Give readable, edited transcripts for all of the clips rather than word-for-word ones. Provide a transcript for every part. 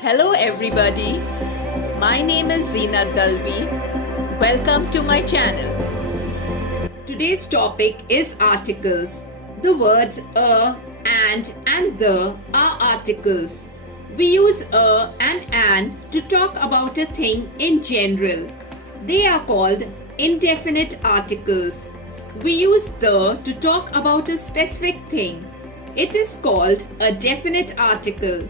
Hello everybody, my name is Zeenat Dalvi. Welcome to my channel. Today's topic is articles. The words a, and the are articles. We use a and an to talk about a thing in general. They are called indefinite articles. We use the to talk about a specific thing. It is called a definite article.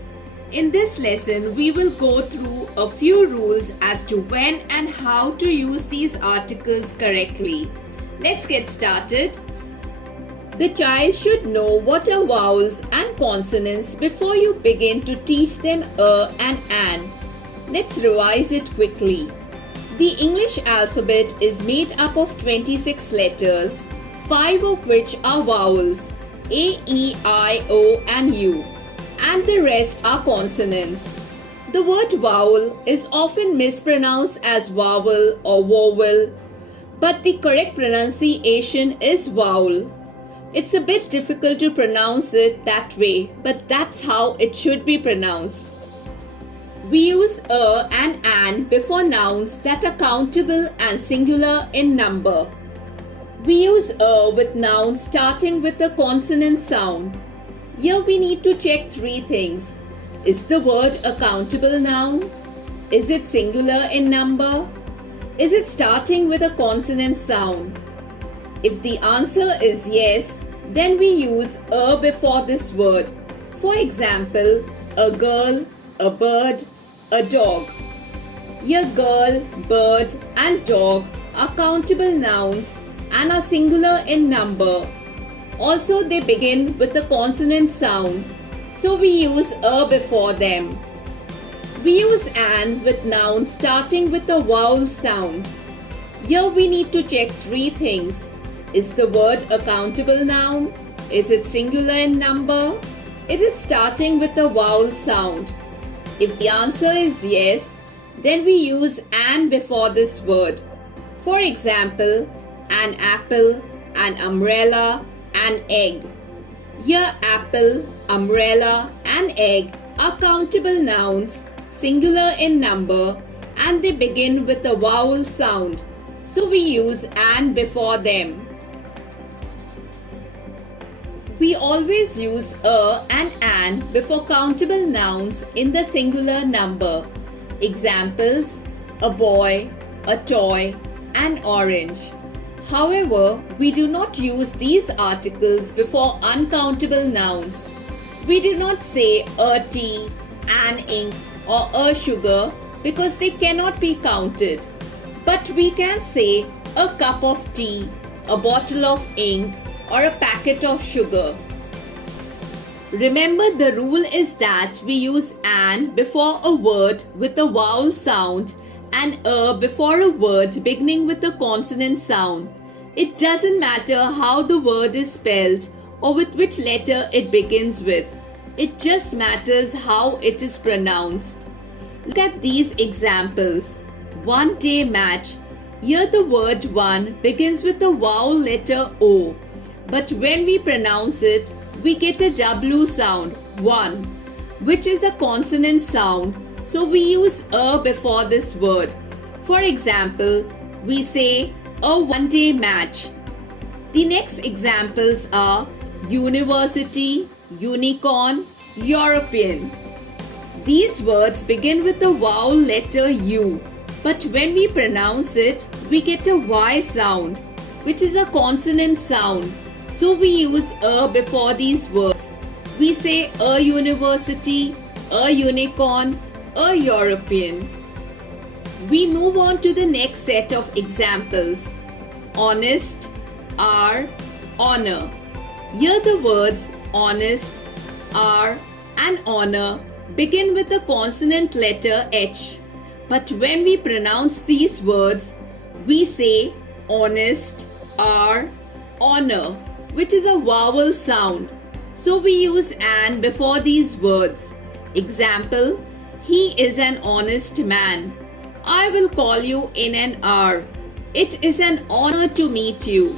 In this lesson, we will go through a few rules as to when and how to use these articles correctly. Let's get started. The child should know what are vowels and consonants before you begin to teach them a and an. Let's revise it quickly. The English alphabet is made up of 26 letters, 5 of which are vowels, A, E, I, O and U, and the rest are consonants. The word vowel is often mispronounced as vowel or vowel, but the correct pronunciation is vowel. It's a bit difficult to pronounce it that way, but that's how it should be pronounced. We use a and an before nouns that are countable and singular in number. We use a with nouns starting with a consonant sound. Here we need to check three things. Is the word a countable noun? Is it singular in number? Is it starting with a consonant sound? If the answer is yes, then we use a before this word. For example, a girl, a bird, a dog. Here girl, bird and dog are countable nouns and are singular in number. Also, they begin with a consonant sound, so we use a before them. We use an with nouns starting with a vowel sound. Here we need to check three things. Is the word a countable noun? Is it singular in number? Is it starting with a vowel sound? If the answer is yes, then we use an before this word. For example, an apple, an umbrella, an egg. Here apple, umbrella and egg are countable nouns, singular in number, and they begin with a vowel sound, so we use an before them. We always use a and an before countable nouns in the singular number. Examples: a boy, a toy, an orange. However, we do not use these articles before uncountable nouns. We do not say a tea, an ink or a sugar because they cannot be counted. But we can say a cup of tea, a bottle of ink or a packet of sugar. Remember, the rule is that we use an before a word with a vowel sound and a before a word beginning with a consonant sound. It doesn't matter how the word is spelled or with which letter it begins with. It just matters how it is pronounced. Look at these examples. One day match. Here the word one begins with the vowel letter O, but when we pronounce it, we get a W sound, one, which is a consonant sound, so we use a before this word. For example, we say a one-day match. The next examples are university, unicorn, European. These words begin with the vowel letter U, but when we pronounce it, we get a Y sound, which is a consonant sound, so we use a before these words. We say a university, a unicorn, a European. We move on to the next set of examples. Honest, are, honor. Here the words honest, are and honor begin with the consonant letter H. But when we pronounce these words, we say honest, are, honor, which is a vowel sound. So we use an before these words. Example, he is an honest man. I will call you in an hour. It is an honor to meet you.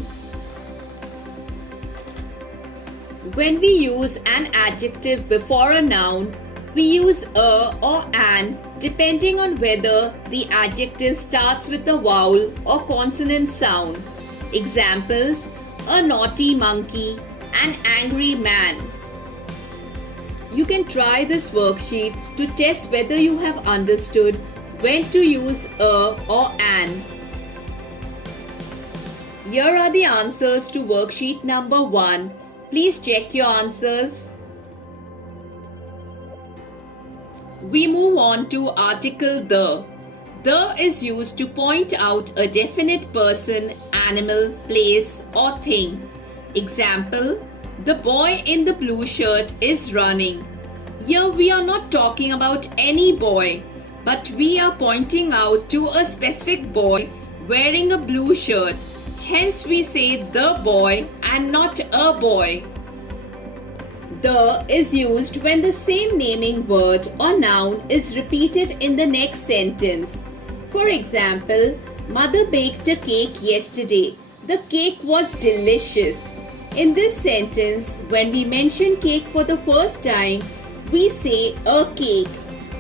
When we use an adjective before a noun, We use a or an depending on whether the adjective starts with a vowel or consonant sound. Examples: a naughty monkey, an angry man. You can try this worksheet to test whether you have understood when to use a or an. Here are the answers to worksheet number 1. Please check your answers. We move on to article the. The is used to point out a definite person, animal, place or thing. Example: the boy in the blue shirt is running. Here we are not talking about any boy, but we are pointing out to a specific boy wearing a blue shirt. Hence we say the boy and not a boy. The is used when the same naming word or noun is repeated in the next sentence. For example, Mother baked a cake yesterday. The cake was delicious. In this sentence, when we mention cake for the first time, we say a cake.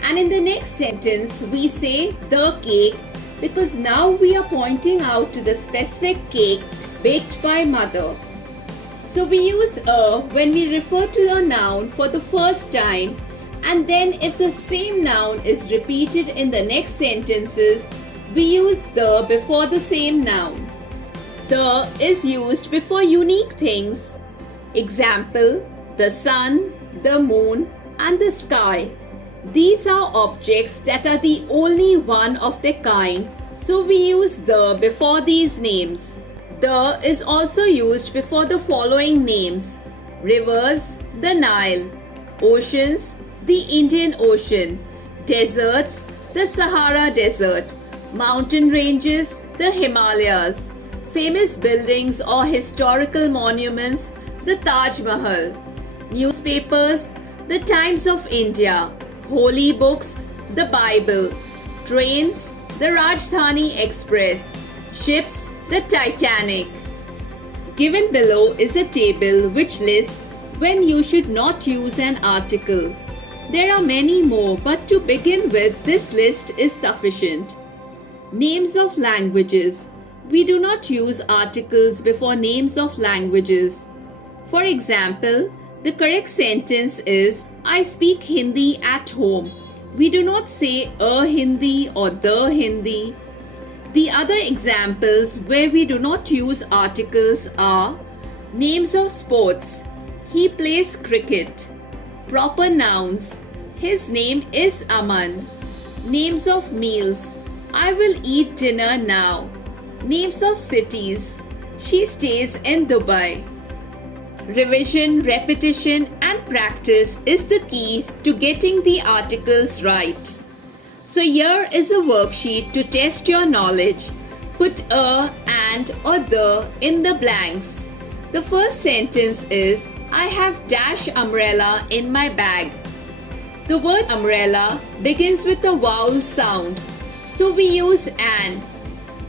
And in the next sentence, we say the cake, because now we are pointing out to the specific cake baked by mother. So we use a when we refer to a noun for the first time, and then if the same noun is repeated in the next sentences, we use the before the same noun. The is used before unique things. Example: the sun, the moon and the sky. These are objects that are the only one of their kind, so we use the before these names. The is also used before the following names: rivers, the Nile; oceans, the Indian Ocean; deserts, the Sahara Desert; mountain ranges, the Himalayas; famous buildings or historical monuments, the Taj Mahal; newspapers, the Times of India; holy books, the Bible; trains, the Rajdhani Express; ships, the Titanic. Given below is a table which lists when you should not use an article. There are many more, but to begin with, this list is sufficient. Names of languages. We do not use articles before names of languages. For example, the correct sentence is, I speak Hindi at home. We do not say a Hindi or the Hindi. The other examples where we do not use articles are names of sports. He plays cricket. Proper nouns. His name is Aman. Names of meals. I will eat dinner now. Names of cities. She stays in Dubai. Revision, repetition and practice is the key to getting the articles right. So here is a worksheet to test your knowledge. Put a, and or the in the blanks. The first sentence is, I have dash umbrella in my bag. The word umbrella begins with a vowel sound, so we use an.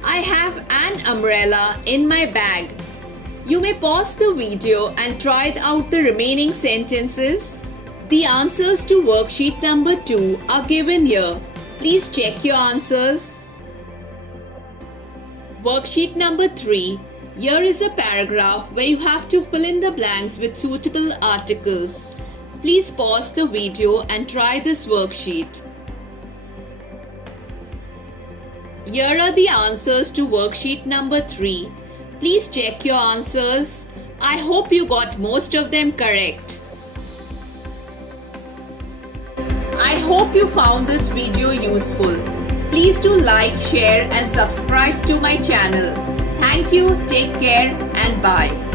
I have an umbrella in my bag. You may pause the video and try out the remaining sentences. The answers to worksheet number 2 are given here. Please check your answers. Worksheet number 3. Here is a paragraph where you have to fill in the blanks with suitable articles. Please pause the video and try this worksheet. Here are the answers to worksheet number 3. Please check your answers. I hope you got most of them correct. I hope you found this video useful. Please do like, share and subscribe to my channel. Thank you, take care and bye.